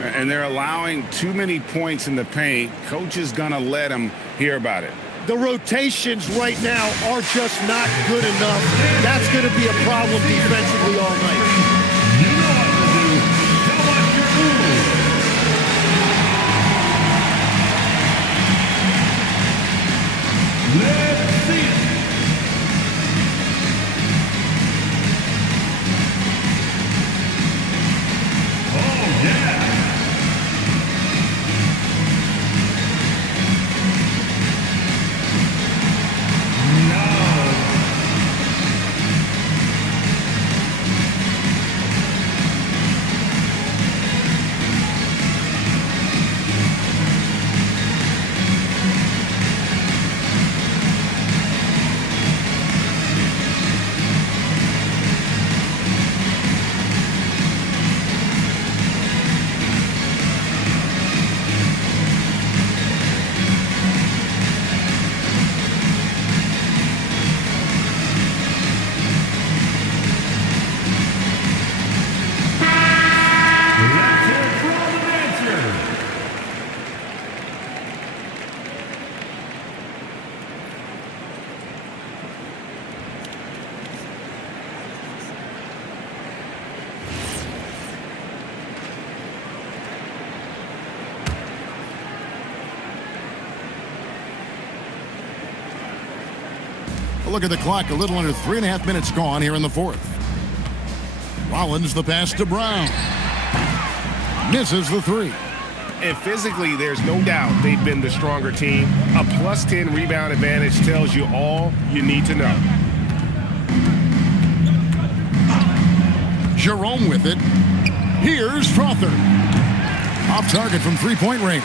And they're allowing too many points in the paint. Coach is going to let them hear about it. The rotations right now are just not good enough. That's going to be a problem defensively all night. You know what to do. Show us your moves. Let's see it. Oh, yeah. Look at the clock, a little under 3.5 minutes gone here in the fourth. Rollins the pass to Brown. Misses the three. And physically, there's no doubt they've been the stronger team. A plus 10 rebound advantage tells you all you need to know. Jerome with it. Here's Strother. Off target from three-point range.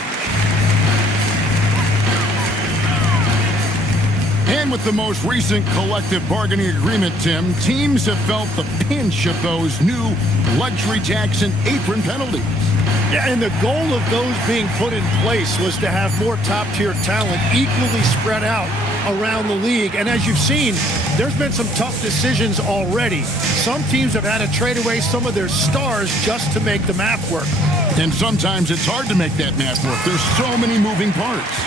And with the most recent collective bargaining agreement, Tim, teams have felt the pinch of those new luxury tax and apron penalties. Yeah, and the goal of those being put in place was to have more top-tier talent equally spread out around the league. And as you've seen, there's been some tough decisions already. Some teams have had to trade away some of their stars just to make the math work. And sometimes it's hard to make that math work. There's so many moving parts.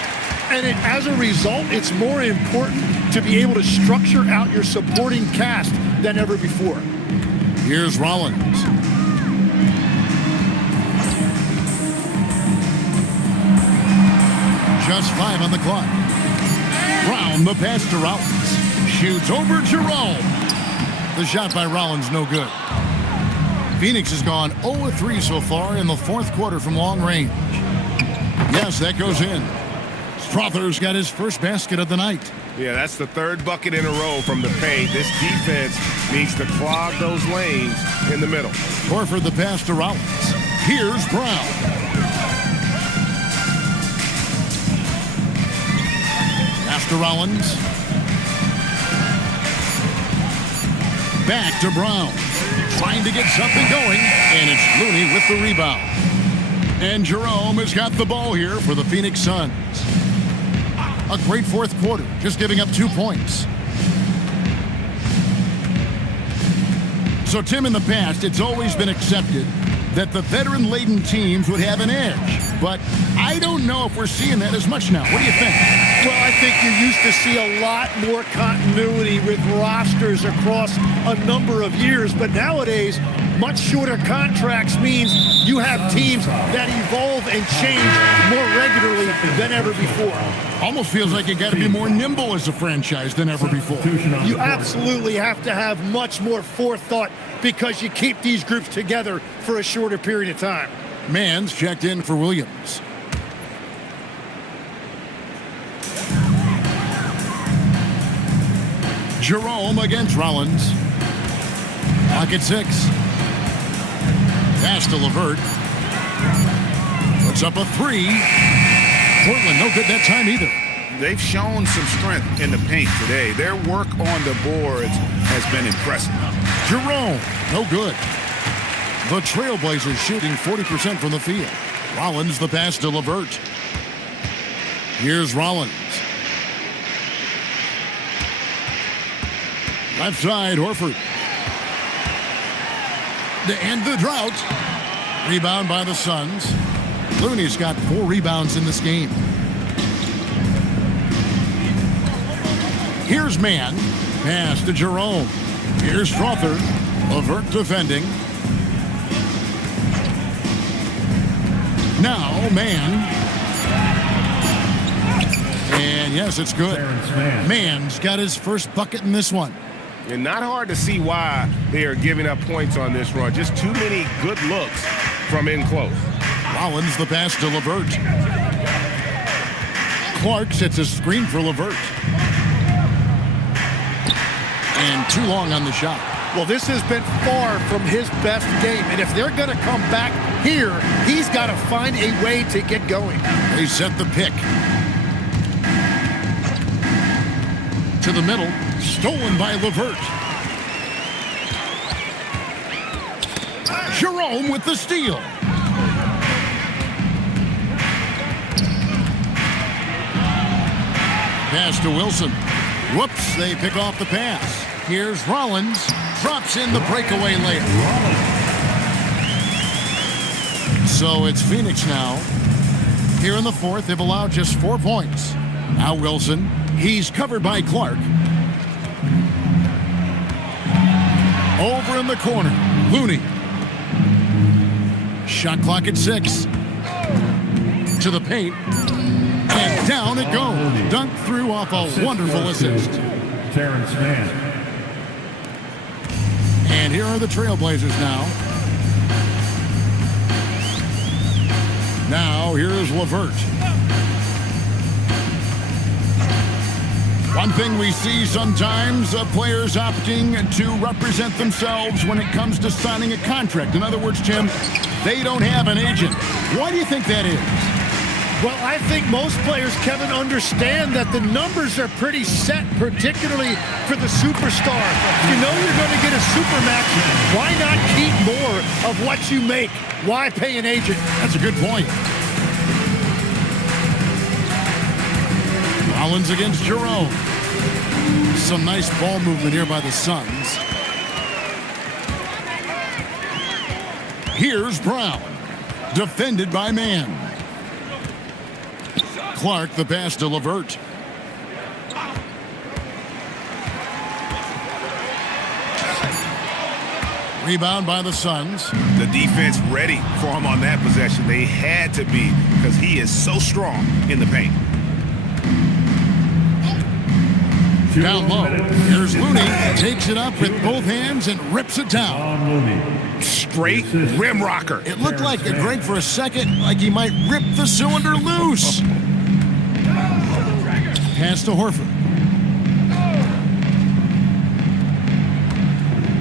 And as a result, it's more important to be able to structure out your supporting cast than ever before. Here's Rollins. Just 5 on the clock. Brown, the pass to Rollins. Shoots over Jerome. The shot by Rollins, no good. Phoenix has gone 0-3 so far in the fourth quarter from long range. Yes, that goes in. Strother's got his first basket of the night. Yeah, that's the third bucket in a row from the paint. This defense needs to clog those lanes in the middle. Horford the pass to Rollins. Here's Brown. Pass to Rollins. Back to Brown. Trying to get something going, and it's Looney with the rebound. And Jerome has got the ball here for the Phoenix Suns. A great fourth quarter, just giving up 2 points. So, Tim, in the past, it's always been accepted that the veteran-laden teams would have an edge. But I don't know if we're seeing that as much now. What do you think? Well, I think you used to see a lot more continuity with rosters across a number of years. But nowadays, much shorter contracts means you have teams that evolve and change more regularly than ever before. Almost feels like you got to be more nimble as a franchise than ever before. You absolutely have to have much more forethought because you keep these groups together for a shorter period of time. Mann's checked in for Williams. Jerome against Rollins. Clock at 6. Pass to LeVert. Puts up a 3. Portland no good that time either. They've shown some strength in the paint today. Their work on the boards has been impressive. Jerome, no good. The Trailblazers shooting 40% from the field. Rollins the pass to LeVert. Here's Rollins. Left side, Horford. To end the drought. Rebound by the Suns. Looney's got 4 rebounds in this game. Here's Mann. Pass to Jerome. Here's Strother. LeVert defending. Now Mann. And yes, it's good. Mann's got his first bucket in this one. And not hard to see why they are giving up points on this run. Just too many good looks from in close. Rollins the pass to LeVert. Clark sets a screen for LeVert. And too long on the shot. Well, this has been far from his best game. And if they're going to come back here, he's got to find a way to get going. They set the pick. To the middle. Stolen by LeVert. Jerome with the steal. Pass to Wilson. Whoops, they pick off the pass. Here's Rollins. Drops in the breakaway layup. So it's Phoenix now. Here in the fourth, they've allowed just 4 points. Now Wilson. He's covered by Clark. Over in the corner. Looney. Shot clock at 6. To the paint. And down it goes. Dunked through off a wonderful assist. Terrence Mann. And here are the Trailblazers now. Now here's LeVert. One thing we see sometimes, players opting to represent themselves when it comes to signing a contract. In other words, Tim, they don't have an agent. Why do you think that is? Well, I think most players, Kevin, understand that the numbers are pretty set, particularly for the superstar. You know you're going to get a supermax. Why not keep more of what you make? Why pay an agent? That's a good point. Rollins against Jerome. Some nice ball movement here by the Suns. Here's Brown. Defended by Mann. Clark the pass to LeVert. Rebound by the Suns. The defense ready for him on that possession. They had to be because he is so strong in the paint. Down low. Here's Looney. Takes it up with both hands and rips it down. Straight rim rocker. It looked like Greg for a second like he might rip the cylinder loose. Pass to Horford.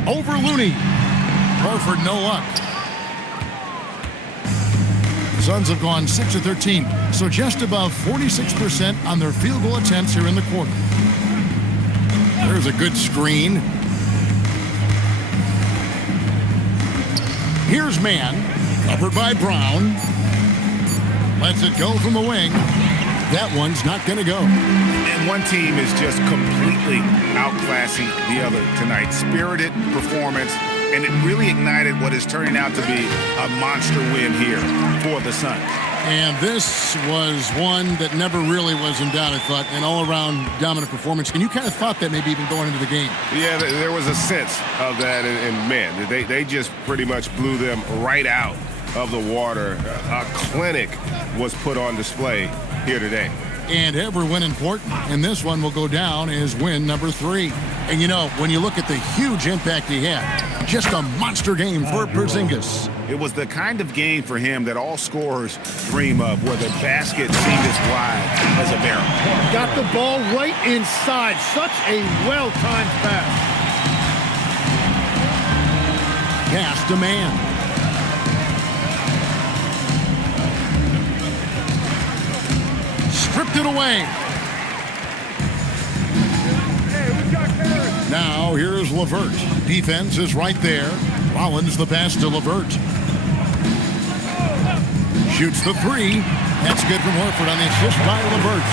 Over Looney. Horford no luck. Suns have gone 6 of 13, so just above 46% on their field goal attempts here in the quarter. There's a good screen. Here's Mann, covered by Brown. Lets it go from the wing. That one's not going to go. And one team is just completely outclassing the other tonight. Spirited performance and it really ignited what is turning out to be a monster win here for the Suns. And this was one that never really was in doubt, I thought, an all-around dominant performance. And you kind of thought that maybe even going into the game. Yeah, there was a sense of that, and man, they just pretty much blew them right out of the water. A clinic was put on display here today. And every win important, and this one will go down as win number 3. And you know, when you look at the huge impact he had, just a monster game for Porzingis. It was the kind of game for him that all scorers dream of, where the basket seemed as wide as a barrel. Got the ball right inside. Such a well-timed pass. Pass to man. Stripped it away. Now here's LeVert. Defense is right there. Rollins the pass to LeVert. Shoots the 3. That's good from Horford on the assist by LeVert.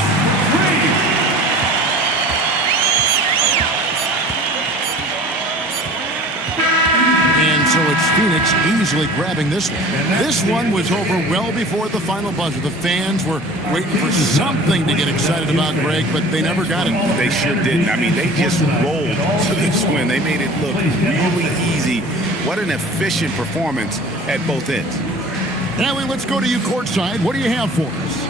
And so it's Phoenix easily grabbing this one. This one was over well before the final buzzer. The fans were waiting for something to get excited about, Greg, but they never got it. They sure didn't. I mean, they just rolled to this win. They made it look really easy. What an efficient performance at both ends. Allie, let's go to you courtside. What do you have for us?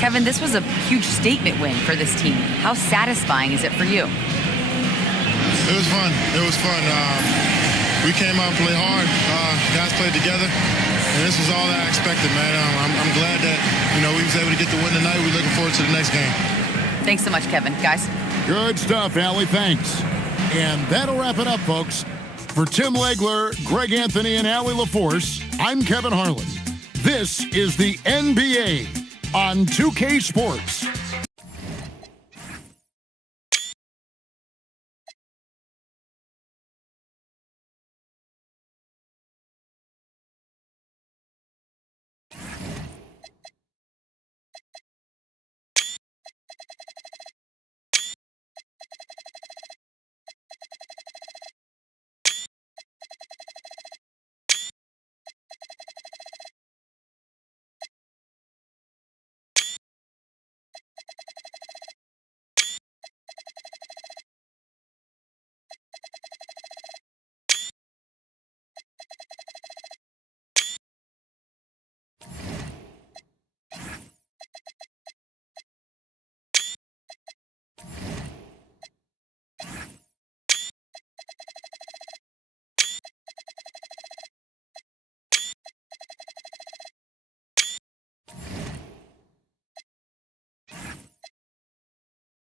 Kevin, this was a huge statement win for this team. How satisfying is it for you? It was fun. It was fun. We came out and played hard. Guys played together, and this was all that I expected, man. I'm glad that we was able to get the win tonight. We're looking forward to the next game. Thanks so much, Kevin. Guys. Good stuff, Allie. Thanks. And that'll wrap it up, folks. For Tim Legler, Greg Anthony, and Allie LaForce, I'm Kevin Harlan. This is the NBA on 2K Sports.